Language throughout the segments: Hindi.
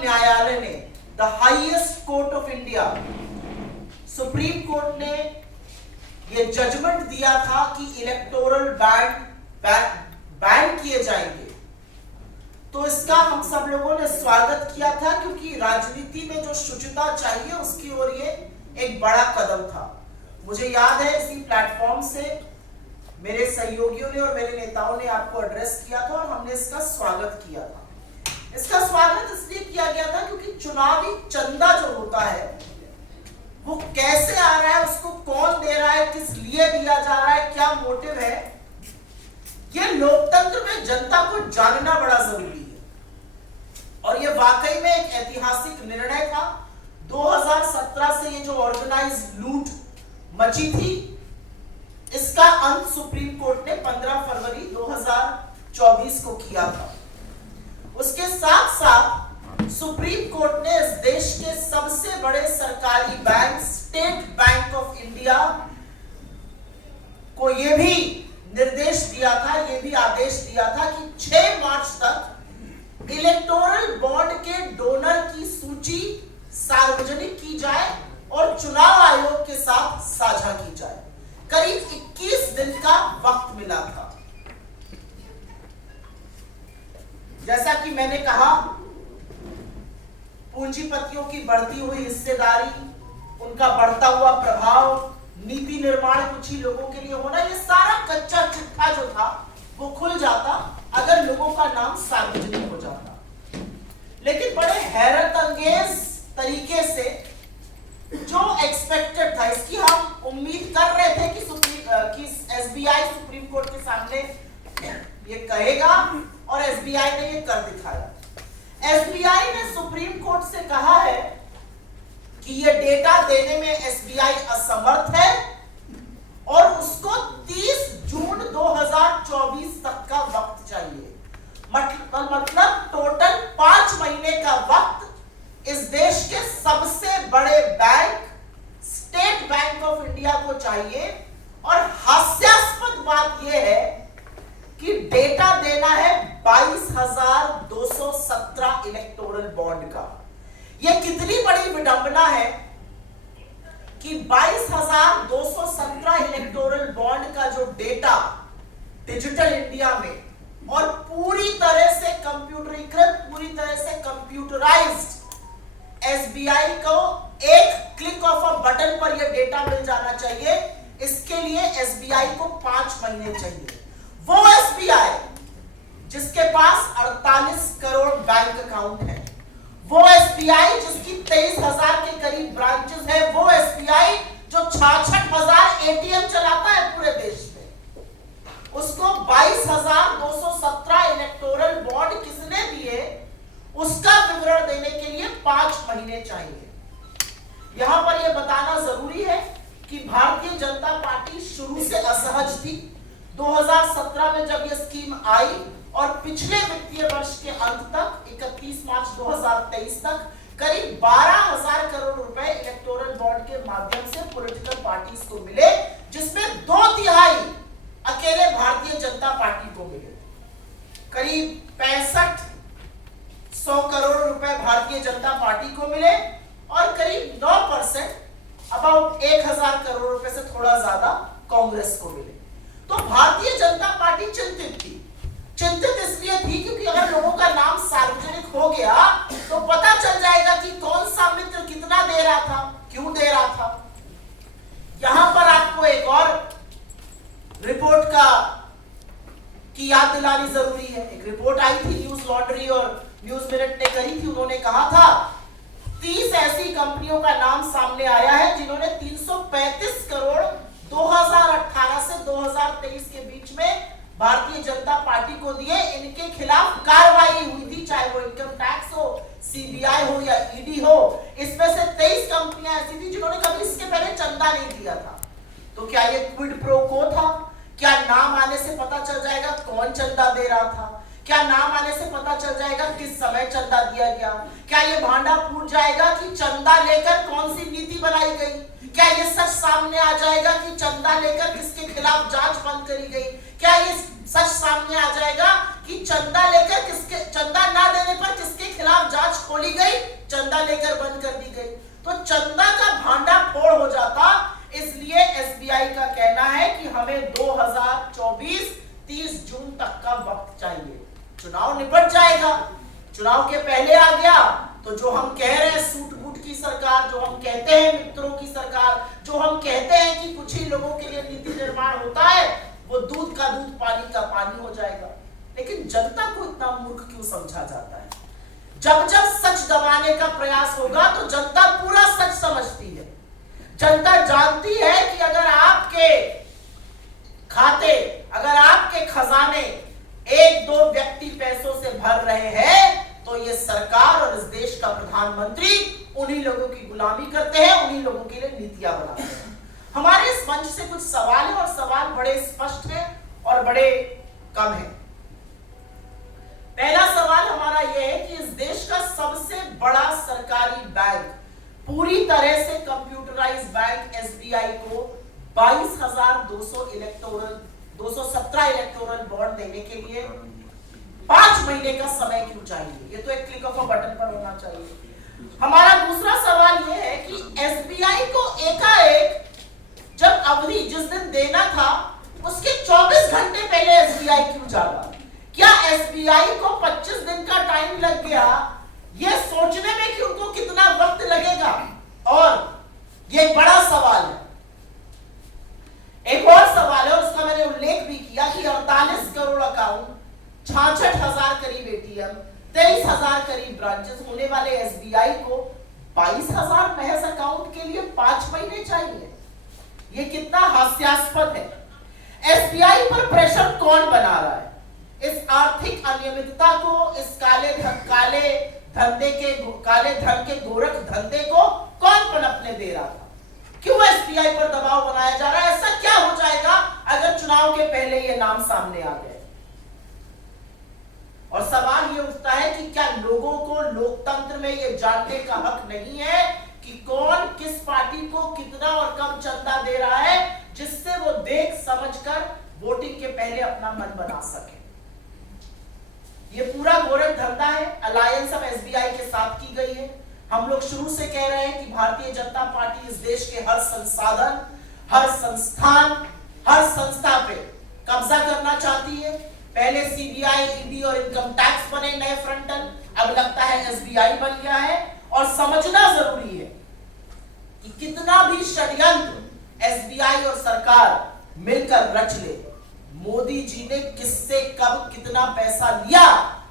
न्यायालय ने, the highest court of India, supreme court ने ये जजमेंट दिया था कि इलेक्टोरल बैन किए जाएंगे, तो इसका हम सब लोगों ने स्वागत किया था, क्योंकि राजनीति में जो शुचिता चाहिए उसकी ओर ये एक बड़ा कदम था। मुझे याद है इसी प्लेटफॉर्म से मेरे सहयोगियों ने और मेरे नेताओं ने आपको एड्रेस किया था और हमने इसका स्वागत किया था। इसका स्वागत इसलिए किया गया था क्योंकि चुनावी चंदा जो होता है वो कैसे आ रहा है, उसको कौन दे रहा है, किस लिए दिया जा रहा है, क्या मोटिव है, ये लोकतंत्र में जनता को जानना बड़ा जरूरी है। और ये वाकई में एक ऐतिहासिक निर्णय था। 2017 से ये जो ऑर्गेनाइज लूट मची थी, इसका अंत सुप्रीम कोर्ट ने 15 फरवरी 2024 को किया था। उसके साथ साथ सुप्रीम कोर्ट ने इस देश के सबसे बड़े सरकारी bank state bank of India को यह भी निर्देश दिया था, यह भी आदेश दिया था कि 6 मार्च तक इलेक्टोरल बॉन्ड के डोनर की सूची सार्वजनिक की जाए और चुनाव आयोग के साथ साझा की जाए। करीब 21 दिन का वक्त मिला था। जैसा कि मैंने कहा, पूंजीपतियों की बढ़ती हुई हिस्सेदारी, उनका बढ़ता हुआ प्रभाव, नीति निर्माण कुछ ही लोगों के लिए होना, ये सारा कच्चा चिट्ठा जो था वो खुल जाता अगर लोगों का नाम सार्वजनिक हो जाता। लेकिन बड़े हैरत अंगेज तरीके से जो एक्सपेक्टेड था, इसकी हम उम्मीद कर रहे थे कि एसबीआई सुप्रीम कोर्ट के सामने ये कहेगा, और एसबीआई ने ये कर दिखाया। एसबीआई ने सुप्रीम कोर्ट से कहा है कि ये डेटा देने में एसबीआई असमर्थ है और उसको 30 जून 2024 तक का वक्त चाहिए। मतलब टोटल 5 महीने का वक्त इस देश के सबसे बड़े bank state bank of India को चाहिए। और हास्यास्पद बात यह है कि डेटा देना है 22,217 इलेक्टोरल बॉन्ड का। यह कितनी बड़ी विडंबना है कि 22,217 इलेक्टोरल बॉन्ड का जो डेटा डिजिटल इंडिया में और पूरी तरह से कंप्यूटरीकृत, पूरी तरह से कंप्यूटराइज्ड, एसबीआई को एक क्लिक ऑफ अ बटन पर यह डेटा मिल जाना चाहिए। इसके लिए एसबीआई को 5 महीने चाहिए। वो एसबीआई जिसके पास 48 करोड़ बैंक अकाउंट है, वो एसबीआई जिसकी 23,000 के करीब ब्रांचेस है, वो एसबीआई जो 66,000 एटीएम चलाता है पूरे देश में, उसको 22,217 इलेक्टोरल बॉन्ड किसने दिए उसका विवरण देने के लिए 5 महीने चाहिए। यहां पर यह बताना जरूरी है कि भारतीय जनता पार्टी शुरू से असहज थी। 2017 में जब यह स्कीम आई और पिछले वित्तीय वर्ष के अंत तक 31 मार्च 2023 तक करीब 12,000 करोड़ रुपए इलेक्टोरल बॉन्ड के माध्यम से पॉलिटिकल पार्टीज को मिले, जिसमें 2/3 अकेले भारतीय जनता पार्टी को मिले। करीब 6500 करोड़ रुपए भारतीय जनता पार्टी को मिले और करीब 9% अबाउट 1,000 करोड़ रुपए से थोड़ा ज्यादा कांग्रेस को मिले। तो भारतीय जनता पार्टी चिंतित थी। चिंतित इसलिए थी क्योंकि अगर लोगों का नाम सार्वजनिक हो गया तो पता चल जाएगा कि कौन सा मित्र कितना दे रहा था, क्यों दे रहा था। यहां पर आपको एक और रिपोर्ट की याद दिलानी जरूरी है। एक रिपोर्ट आई थी, न्यूज लॉन्ड्री और न्यूज मिनट ने करी थी। उन्होंने कहा था 30 ऐसी कंपनियों का नाम सामने आया है जिन्होंने 335 करोड़ 2018 से 2023 के बीच में भारतीय जनता पार्टी को दिए। इनके खिलाफ कार्रवाई हुई थी, चाहे वो इनकम टैक्स हो, सीबीआई हो या ईडी हो। इसमें से 23 कंपनियां ऐसी थी जिन्होंने कभी इसके पहले चंदा नहीं दिया था। तो क्या ये क्विड प्रो को था? क्या नाम आने से पता चल जाएगा कौन चंदा दे रहा था? क्या नाम आने से पता चल जाएगा किस समय चंदा दिया गया? क्या ये भांडा फूट जाएगा कि चंदा लेकर कौन सी नीति बनाई गई? क्या ये सच सामने आ जाएगा कि चंदा लेकर किसके खिलाफ जांच बंद करी गई? क्या ये सच सामने आ जाएगा कि चंदा लेकर किसके, चंदा ना देने पर किसके खिलाफ जांच खोली गई, चंदा लेकर बंद कर दी गई। तो चंदा का भांडा फोड़ हो जाता। इसलिए एसबीआई का कहना है कि हमें 2024 30 जून तक का वक्त चाहिए, चुनाव निपट जाएगा। चुनाव के पहले आ गया तो जो हम कह रहे हैं सूट बूट की सरकार, जो हम कहते हैं मित्रों की सरकार, जो हम कहते हैं कि कुछ ही लोगों के लिए नीति निर्माण होता है, वो दूध का दूध पानी का पानी हो जाएगा। लेकिन जनता को इतना मूर्ख क्यों समझा जाता है? जब जब सच दबाने का प्रयास होगा तो जनता पूरा सच समझती है। जनता जानती है कि अगर आपके खाते, अगर आपके खजाने एक दो व्यक्ति पैसों से भर रहे हैं तो ये सरकार और इस देश का प्रधानमंत्री उन्हीं लोगों की गुलामी करते हैं, उन्हीं लोगों के लिए नीतियां बनाते हैं। हमारे इस मंच से कुछ सवाल है और सवाल बड़े स्पष्ट हैं और बड़े कम हैं। पहला सवाल हमारा यह है कि इस देश का सबसे बड़ा सरकारी बैंक, पूरी तरह से कंप्यूटराइज बैंक एसबीआई को 22,217 इलेक्टोरल बॉन्ड देने के लिए 5 महीने का समय क्यों चाहिए? ये तो एक क्लिक ऑफ अ बटन पर होना चाहिए। हमारा दूसरा सवाल यह है कि एसबीआई को एकाएक जब अवधि जिस दिन देना था उसके 24 घंटे पहले एसबीआई क्यों जागा? क्या एसबीआई को 25 दिन का टाइम लग गया ये सोचने में कि उनको कितना वक्त लगेगा? और ये एक बड़ा सवाल है। एक और सवाल है, उसका मैंने उल्लेख भी किया कि 48 करोड़ अकाउंट, 66,000 करीब एटीएम, 23,000 करीब ब्रांचेस होने वाले एसबीआई को 22,000 महज अकाउंट के लिए 5 महीने चाहिए। ये कितना हास्यास्पद है। एसबीआई पर प्रेशर कौन बना रहा है? इस आर्थिक अनियमितता को, इस काले धन के गोरख धंधे को कौन पनपने दे रहा था? क्यों एसबीआई पर दबाव बनाया जा रहा है? ऐसा क्या हो जाएगा अगर चुनाव के पहले ये नाम सामने आ गए? और सवाल ये उठता है कि क्या लोगों को लोकतंत्र में ये जानने का हक नहीं है कि कौन किस पार्टी को कितना और कम चंदा दे रहा है, जिससे वो देख समझकर वोटिंग के पहले अपना मन बना सके? ये पूरा गोरख धंधा है। अलायंस अब एसबीआई के साथ की गई है। हम लोग शुरू से कह रहे हैं कि भारतीय जनता पार्टी इस देश के हर संसाधन, हर संस्थान, हर संस्था पे कब्जा करना चाहती है। पहले सीबीआई, ईडी और इनकम टैक्स बने नए फ्रंटल, अब लगता है एसबीआई बन गया है। और समझना जरूरी है कि कितना भी षड्यंत्र एसबीआई और सरकार मिलकर रच ले, मोदी जी ने किससे कब कितना पैसा लिया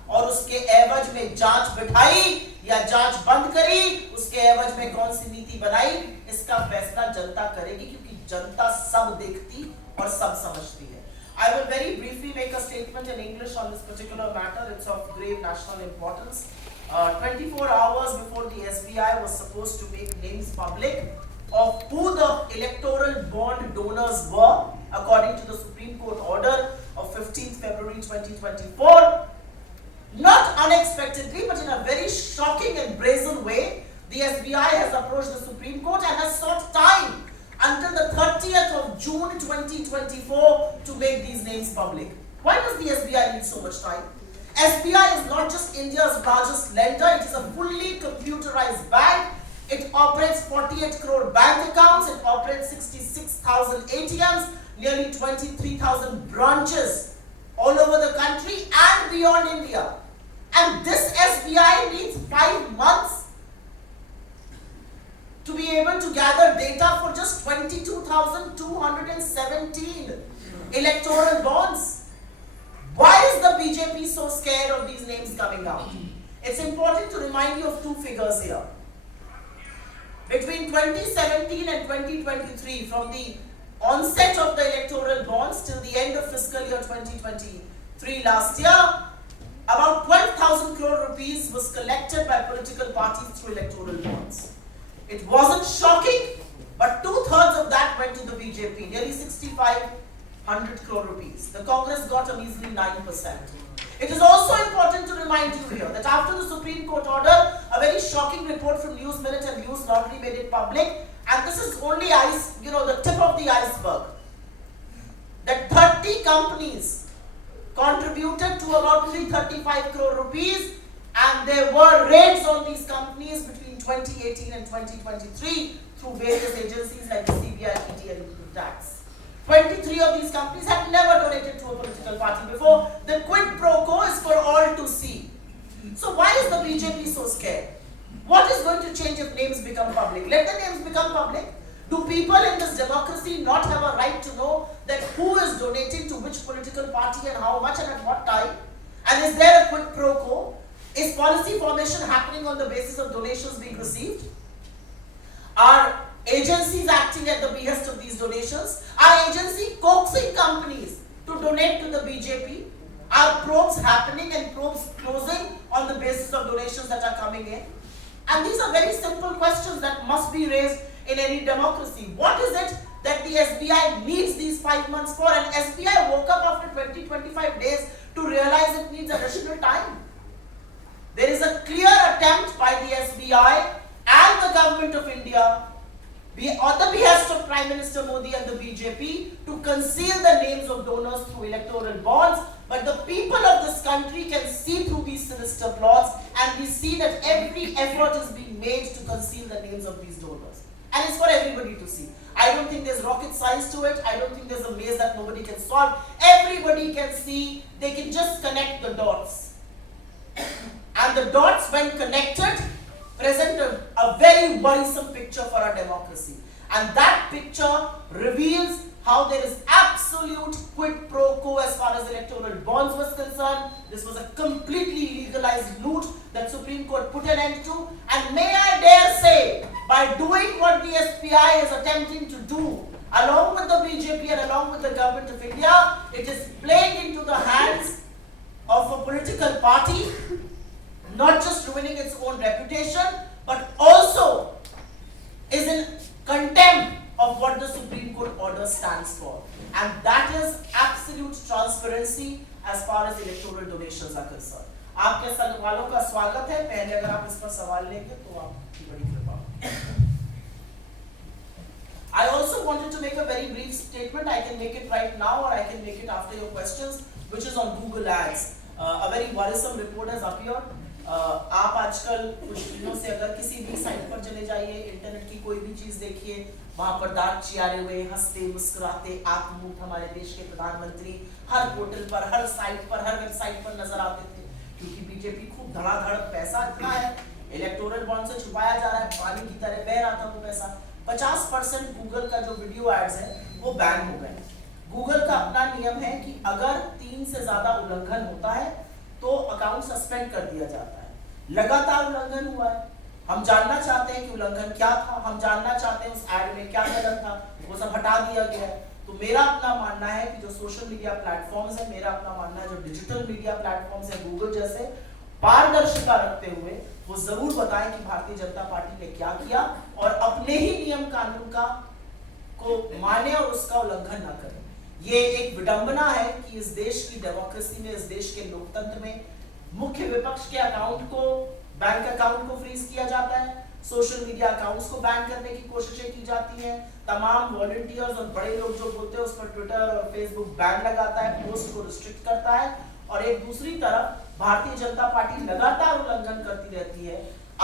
और उसके एवज में जांच बिठाई या जांच बंद करी, उसके एवज में कौन सी नीति बनाई, इसका फैसला जनता करेगी, क्योंकि जनता सब देखती और सब समझती है। I will very briefly make a statement in English on this particular matter. It's of grave national importance. 24 hours before the SBI was supposed to make names public of who the electoral bond donors were, according to the Supreme Court order of 15th February 2024. Not unexpectedly, but in a very shocking and brazen way, the SBI has approached the Supreme Court and has sought time until the 30th of June 2024 to make these names public. Why does the SBI need so much time? SBI is not just India's largest lender, it is a fully computerized bank. It operates 48 crore bank accounts, it operates 66,000 ATMs, nearly 23,000 branches all over the country and beyond India. And this SBI needs 5 months to be able to gather data for just 22,217 electoral bonds. Why is the BJP so scared of these names coming out? It's important to remind you of two figures here. Between 2017 and 2023, from the onset of the electoral bonds till the end of fiscal year 2023 last year, about 12,000 crore rupees was collected by political parties through electoral bonds. It wasn't shocking, but 2/3 of that went to the BJP, nearly 6,500 crore rupees. The Congress got a measly 9%. It is also important to remind you here that after the Supreme Court order, a very shocking report from News Minute and News Laundry made it public, and this is only the tip of the iceberg, that 30 companies contributed to about 335 crore rupees, and there were raids on these companies between 2018 and 2023 through various agencies like the CBI, ED and income tax. 23 of these companies had never donated to a political party before. The quid pro quo is for all to see. So why is the BJP so scared? What is going to change if names become public? Let the names become public. Do people in this democracy not have a right to know that who is donating to which political party and how much and at what time? And is there a quid pro quo? Is policy formation happening on the basis of donations being received? Are agencies acting at the behest of these donations? Are agencies coaxing companies to donate to the BJP? Are probes happening and probes closing on the basis of donations that are coming in? And these are very simple questions that must be raised in any democracy. What is it that the SBI needs these 5 months for? And SBI woke up after 20-25 days to realize it needs additional time. There is a clear attempt by the SBI and the government of India, on the behest of Prime Minister Modi and the BJP, to conceal the names of donors through electoral bonds. But the people of this country can see through these sinister plots, and we see that every effort is being made to conceal the names of these donors. And it's for everybody to see. I don't think there's rocket science to it. I don't think there's a maze that nobody can solve. Everybody can see. They can just connect the dots. And the dots, when connected, present a very worrisome picture for our democracy. And that picture reveals how there is absolute quid pro quo as far as electoral bonds was concerned. This was a completely legalized loot that Supreme Court put an end to. And may I dare say, by doing what the SBI is attempting to do, along with the BJP and along with the government of India, it is playing into the hands of a political party, not just ruining its own reputation, but also is in contempt of what the Supreme Court order stands for. And that is absolute transparency as far as electoral donations are concerned. आपके सवालों का स्वागत है. पहले अगर आप इस पर सवाल लेंगे तो आपकी बड़ी कृपा. I also wanted to make a very brief statement. I can make it right now or I can make it after your questions, which is on Google Ads. A very worrisome report has appeared. आप आजकल कुछ दिनों से अगर किसी भी साइट पर चले जाइए, इंटरनेट की कोई भी चीज देखिए, वहां पर दांत चियारे हुए, हंसते मुस्कुराते आत्ममुक्त हमारे देश के प्रधानमंत्री हर पोर्टल पर, हर साइट पर, हर वेबसाइट पर नजर आते थे. क्योंकि बीजेपी खूब धड़ाधड़ पैसा इतना है, इलेक्टोरल बॉन्ड से छुपाया जा रहा है, पानी की तरह बह रहा था वो पैसा. 50% गूगल का जो वीडियो एड्स है वो बैन हो गए. गूगल का अपना नियम है कि अगर 3 से ज्यादा उल्लंघन होता है तो अकाउंट सस्पेंड कर दिया जाता है. लगातार उल्लंघन हुआ है. हम जानना चाहते हैं कि उल्लंघन क्या था, हम जानना चाहते हैं उस एड में क्या कदम था, वो सब हटा दिया गया है. तो मेरा अपना मानना है कि जो सोशल मीडिया प्लेटफॉर्म्स है, मेरा अपना मानना है जो डिजिटल मीडिया प्लेटफॉर्म्स है गूगल जैसे, पारदर्शिता रखते हुए वो जरूर बताएं कि भारतीय जनता पार्टी ने क्या किया और अपने ही नियम कानून का को माने और उसका उल्लंघन न करें. ये एक विडंबना है कि इस देश की डेमोक्रेसी में, इस देश के लोकतंत्र में मुख्य विपक्ष के अकाउंट को, बैंक अकाउंट को फ्रीज किया जाता है, सोशल मीडिया अकाउंट्स को बैन करने की कोशिशें की जाती हैं, तमाम वॉलंटियर्स और बड़े लोग जो बोलते हैं उस पर ट्विटर और फेसबुक बैन लगाता है, पोस्ट को रिस्ट्रिक्ट करता है, और एक दूसरी तरफ भारतीय जनता पार्टी लगातार उल्लंघन करती रहती है.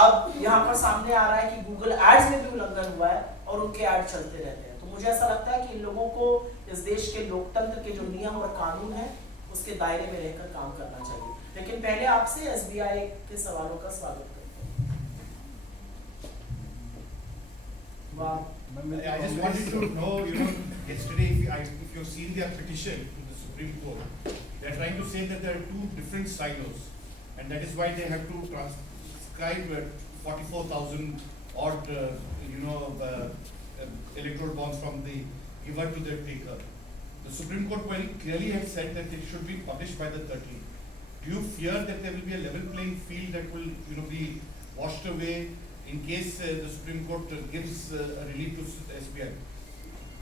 अब यहाँ पर सामने आ रहा है कि गूगल एड्स में भी उल्लंघन हुआ है और उनके एड चलते रहते हैं. तो मुझे ऐसा लगता है कि इन लोगों को इस देश के लोकतंत्र के जो नियम और कानून है उसके दायरे में रहकर काम करना चाहिए. लेकिन पहले आपसे एसबीआई के सवालों का स्वागत करते हैं. I just wanted to know, yesterday if you've seen their petition to the Supreme Court, they're trying to say that there are 2 different silos, and that is why they have to transcribe 44,000 odd, electoral bonds from the giver to the taker. The Supreme Court very clearly has said that it should be published by the 13th. Do you fear that there will be a level playing field that will, be washed away in case the Supreme Court gives a relief to SBI?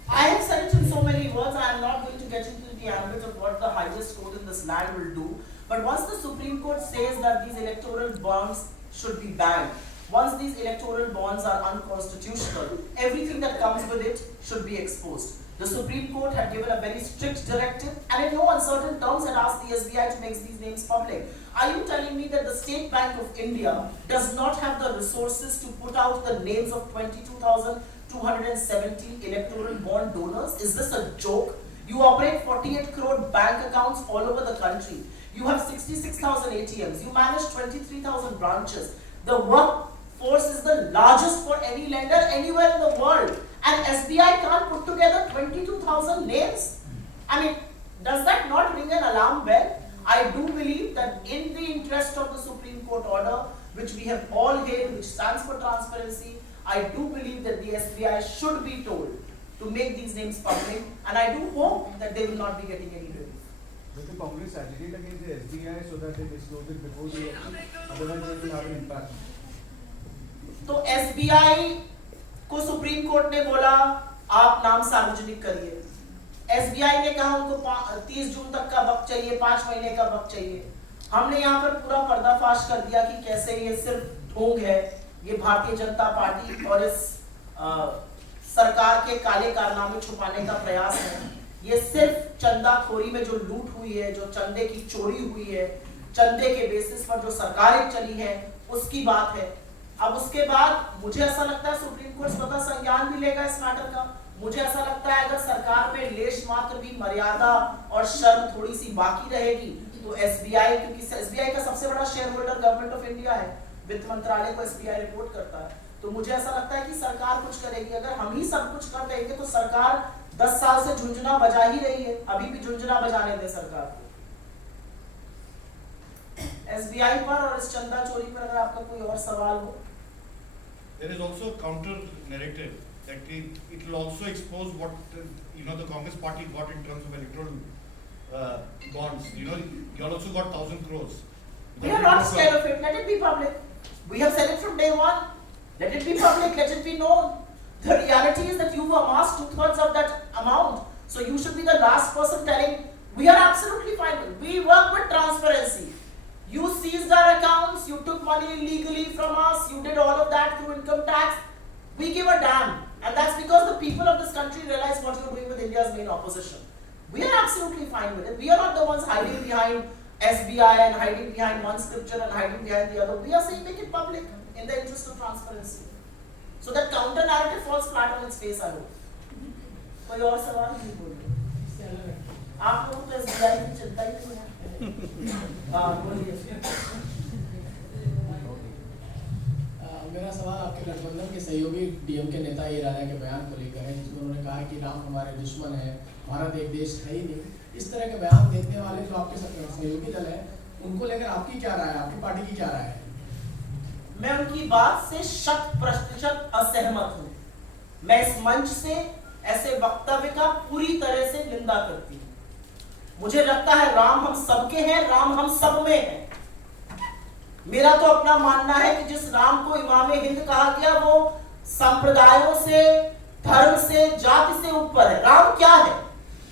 I have said it in so many words. I am not going to get into the ambit of what the highest court in this land will do. But once the Supreme Court says that these electoral bonds should be banned, once these electoral bonds are unconstitutional, everything that comes with it should be exposed. The Supreme Court had given a very strict directive and in no uncertain terms had asked the SBI to make these names public. Are you telling me that the State Bank of India does not have the resources to put out the names of 22,270 electoral bond donors? Is this a joke? You operate 48 crore bank accounts all over the country. You have 66,000 ATMs. You manage 23,000 branches. The workforce is the largest for any lender anywhere in the world. And SBI can't put together 22,000 names? I mean, does that not ring an alarm bell? I do believe that in the interest of the Supreme Court order, which we have all hailed, which stands for transparency, I do believe that the SBI should be told to make these names public, and I do hope that they will not be getting any relief. Will the Congress agitate against the SBI so that they disclose it before the election? Otherwise, it will have an impact. तो SBI को सुप्रीम कोर्ट ने बोला आप नाम सार्वजनिक करिए। SBI ने कहा उनको 30 जून तक का वक्त चाहिए, 5 महीने का वक्त चाहिए। हमने यहाँ पर पूरा पर्दाफाश कर दिया कि कैसे ये सिर्फ ढोंग है, ये भारतीय जनता पार्टी और इस सरकार के काले कारनामे छुपाने का प्रयास है। ये सिर्फ चंदाखोरी में जो लूट हुई है, जो चंदे की चोरी हुई है, चंदे के बेसिस पर जो सरकारें चली है, उसकी बात है। अब उसके बाद मुझे ऐसा लगता है सुप्रीम कोर्ट स्वतः संज्ञान भी लेगा इस मैटर का। मुझे ऐसा लगता है अगर सरकार में लेश मात्र भी मर्यादा और शर्म थोड़ी सी बाकी रहेगी तो SBI, क्योंकि SBI का सबसे बड़ा share holder government of India है, वित्त मंत्रालय को SBI रिपोर्ट करता है, तो मुझे ऐसा लगता है कि सरकार कुछ करेगी। अगर हम ही सब कुछ कर देंगे तो सरकार 10 साल से झुंझुना बजा ही रही है, अभी भी झुंझुना बजाने दे सरकार को। SBI पर और इस चंदा चोरी पर अगर आपका कोई और सवाल हो। There is also a counter narrative that it will also expose what the Congress party got in terms of electoral bonds. You all also got 1,000 crores. We are not scared of it. Let it be public. We have said it from day one. Let it be public. Let it be known. The reality is that you've amassed 2/3 of that amount. So you should be the last person telling. We are absolutely fine. We work with transparency. You seized our accounts. You took money illegally from us. You did all of that through income tax. We give a damn. And that's because the people of this country realize what you're doing with India's main opposition. We are absolutely fine with it. We are not the ones hiding behind SBI and hiding behind one scripture and hiding behind the other. We are saying make it public in the interest of transparency. So that counter narrative falls flat on its face, I hope. कोई और सवाल नहीं बोलिए। आप लोगों को SBI की चिंता ही नहीं है। बोलिए। मेरा सवाल आपके गठबंधन के सहयोगी डीएम के नेता ये राजा के बयान को लेकर है, जिसमें उन्होंने कहा कि राम हमारे दुश्मन है, भारत एक देश है ही नहीं। इस तरह के बयान देने वाले जो आपके सहयोगी दल है, उनको लेकर आपकी क्या राय है, आपकी पार्टी की क्या राय है? मैं उनकी बात से 100% असहमत हूँ। मैं इस मंच से ऐसे वक्तव्य का पूरी तरह से निंदा करती हूँ। मुझे लगता है राम हम सबके हैं, राम हम सब में है। मेरा तो अपना मानना है कि जिस राम को इमामे हिंद कहा गया वो संप्रदायों से, धर्म से, जाति से ऊपर है। राम क्या है?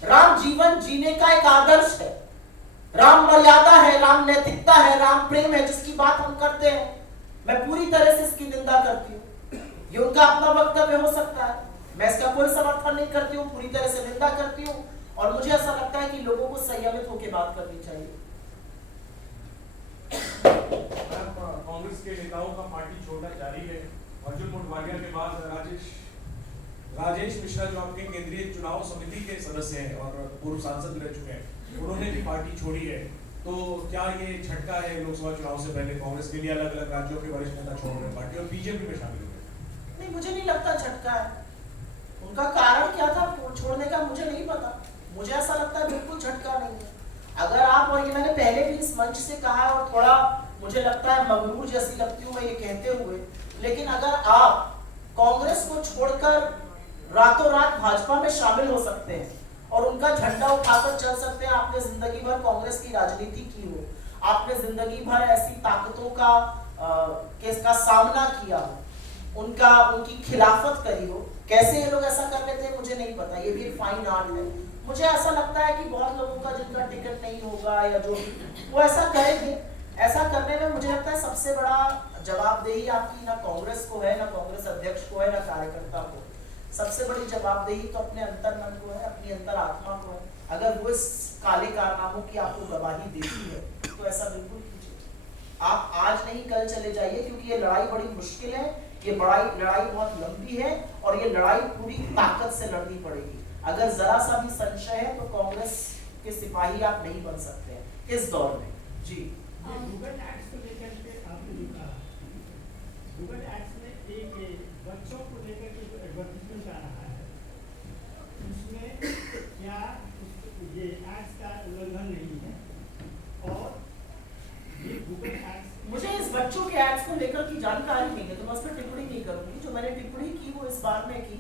राम जीवन जीने का एक आदर्श है, राम मर्यादा है, राम नैतिकता है, राम प्रेम है, जिसकी बात हम करते हैं। मैं पूरी तरह से इसकी निंदा करती हूँ। ये उनका अपना वक्तव्य हो सकता है, मैं इसका कोई समर्थन नहीं करती हूँ, पूरी तरह से निंदा करती हूँ। और मुझे ऐसा लगता है कि लोगों को संयमित होकर बात करनी चाहिए। कांग्रेस के नेताओं का पार्टी छोड़ना जारी है। अर्जुन मोटवालिया के बाद राजेश मिश्रा जो आपके केंद्रीय चुनाव समिति के सदस्य हैं और पूर्व सांसद रह चुके हैं, उन्होंने भी पार्टी छोड़ी है। तो क्या ये झटका है लोकसभा चुनाव से पहले कांग्रेस के लिए? अलग अलग राज्यों के वरिष्ठ नेता छोड़ रहे हैं पार्टी और बीजेपी में शामिल हुए। नहीं, मुझे नहीं लगता झटका है। उनका कारण क्या था छोड़ने का मुझे नहीं पता। मुझे ऐसा लगता है बिल्कुल झटका नहीं है। अगर आप, और ये मैंने पहले भी इस मंच से कहा और थोड़ा मुझे लगता है मगरूर जैसी लगती हूँ मैं ये कहते हुए, लेकिन अगर आप कांग्रेस को छोड़कर रातों रात भाजपा में शामिल हो सकते हैं और उनका झंडा उठाकर चल सकते हैं, आपने जिंदगी भर कांग्रेस की राजनीति की हो, आपने जिंदगी भर ऐसी ताकतों का सामना किया हो, उनकी खिलाफत करी हो, कैसे ये लोग ऐसा कर लेते हैं मुझे नहीं पता। ये भी फाइन आर्ट है। मुझे ऐसा लगता है कि बहुत लोगों का जिनका टिकट नहीं होगा या जो वो ऐसा करेंगे। ऐसा करने में मुझे लगता है सबसे बड़ा जवाबदेही आपकी ना कांग्रेस को है, ना कांग्रेस अध्यक्ष को है, ना कार्यकर्ता को। सबसे बड़ी जवाबदेही तो अपने अंतर्मन को है, अपनी अंतरात्मा को है। अगर वो इस काले कारनामों की आपको गवाही देती है तो ऐसा बिल्कुल कीजिए। आप आज नहीं कल चले जाइए, क्योंकि ये लड़ाई बड़ी मुश्किल है, ये लड़ाई बहुत लंबी है और ये लड़ाई पूरी ताकत से लड़नी पड़ेगी। अगर जरा सा भी संशय है तो कांग्रेस के सिपाही आप नहीं बन सकते हैं इस दौर में। जी गूगल एड्स को लेकर के आपने जो कहा, गूगल एड्स में एक बच्चों को लेकर के जो एडवर्टीजमेंट आ रहा है, उसमें क्या ये एड्स का उल्लंघन नहीं है? और ये गूगल एड्स, मुझे इस बच्चों के एड्स को लेकर की जानकारी नहीं है, तो मैं उस पर टिप्पणी नहीं करूंगी। जो मैंने टिप्पणी की वो इस बार में की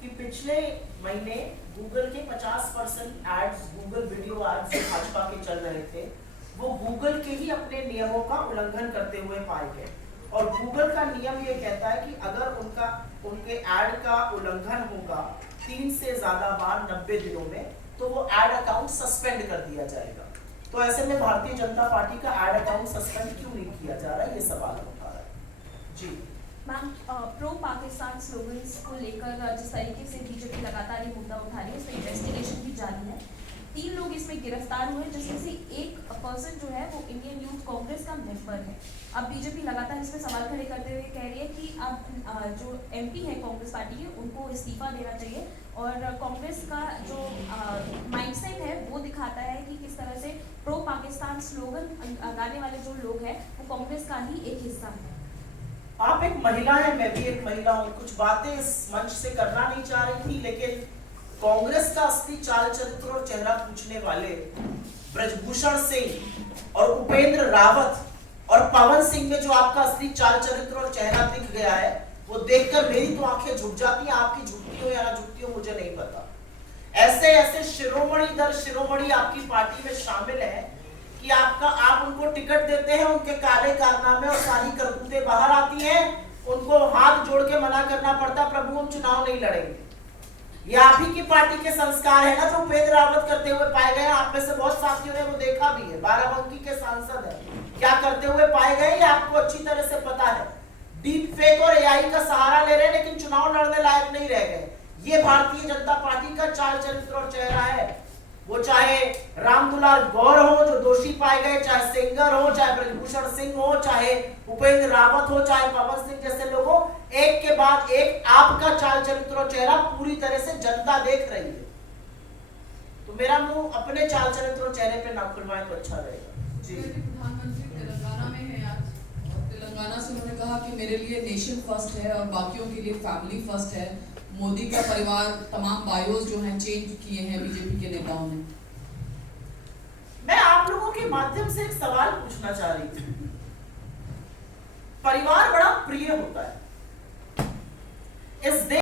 कि पिछले महीने गूगल के 50% एड्स, गूगल वीडियो एड्स जो भाजपा के चल रहे थे, वो गूगल के ही अपने नियमों का उल्लंघन करते हुए पाए गए। और गूगल का नियम ये कहता है कि अगर उनके एड का उल्लंघन होगा 3 से ज्यादा बार 90 दिनों में, तो वो एड अकाउंट सस्पेंड कर दिया जाएगा। तो ऐसे में भारतीय जनता पार्टी का एड अकाउंट सस्पेंड क्यों नहीं किया जा रहा है, ये सवाल उठा रहा है। जी मैम, प्रो पाकिस्तान स्लोगन्स को लेकर जिस तरीके से बीजेपी लगातार ये मुद्दा उठा रही है, उसमें इन्वेस्टिगेशन भी जारी है। 3 लोग इसमें गिरफ्तार हुए, जिसमें से एक पर्सन जो है वो इंडियन यूथ कांग्रेस का मेंबर है। अब बीजेपी लगातार इसमें सवाल खड़े करते हुए कह रही है कि अब जो एमपी है कांग्रेस पार्टी के, उनको इस्तीफा देना चाहिए। और कांग्रेस का जो माइंडसेट है वो दिखाता है कि किस तरह से प्रो पाकिस्तान स्लोगन गाने वाले जो लोग हैं वो कांग्रेस का ही एक हिस्सा है। आप एक महिला हैं, मैं भी एक महिला हूं। कुछ बातें इस मंच से करना नहीं चाह रही थी, लेकिन कांग्रेस का असली चाल चरित्र और चेहरा पूछने वाले ब्रजभूषण सिंह और उपेंद्र रावत और पवन सिंह में जो आपका असली चाल चरित्र और चेहरा दिख गया है, वो देखकर मेरी तो आंखें झुक जाती हैं। आपकी झुकती हो या ना झुकती हो मुझे नहीं पता। ऐसे ऐसे शिरोमणि दर शिरोमणि आपकी पार्टी में शामिल हैं कि आप उनको टिकट देते हैं, उनके काले कारनामे और सारी करतूतें बाहर आती हैं, उनको हाथ जोड़ के मना करना पड़ता, प्रभु हम चुनाव नहीं लड़ेंगे। ये आप ही की पार्टी के संस्कार है ना जो उपेंद्र रावत करते हुए पाए गए। आप में से बहुत साथियों ने वो देखा भी है, बाराबंकी के सांसद है, क्या करते हुए पाए गए ये आपको अच्छी तरह से पता है। डीप फेक और एआई का सहारा ले रहे हैं, लेकिन चुनाव लड़ने लायक नहीं रह गए। ये भारतीय जनता पार्टी का चाल चरित्र और चेहरा है। वो चाहे रामदुलार गौर हो जो दोषी पाए गए, चाहे सेंगर हो, चाहे ब्रजभूषण सिंह हो, चाहे उपेंद्र रावत हो, चाहे पवन सिंह जैसे लोग हो, एक के बाद एक आपका चाल चरित्र और चेहरा पूरी तरह से जनता देख रही है। तो मेरा मुंह अपने चाल चरित्र और चेहरे पे ना खुलवाए तो अच्छा रहेगा। जी प्रधानमंत्री तेलंगाना में है आज, और तेलंगाना से उन्होंने कहा कि मेरे लिए नेशन फर्स्ट है और बाकियों के लिए फैमिली फर्स्ट है। मोदी का परिवार तमाम बायोस जो हैं चेंज किए हैं बीजेपी के नेताओं ने। मैं आप लोगों के माध्यम से एक सवाल पूछना चाह रही थी। परिवार बड़ा प्रिय होता है,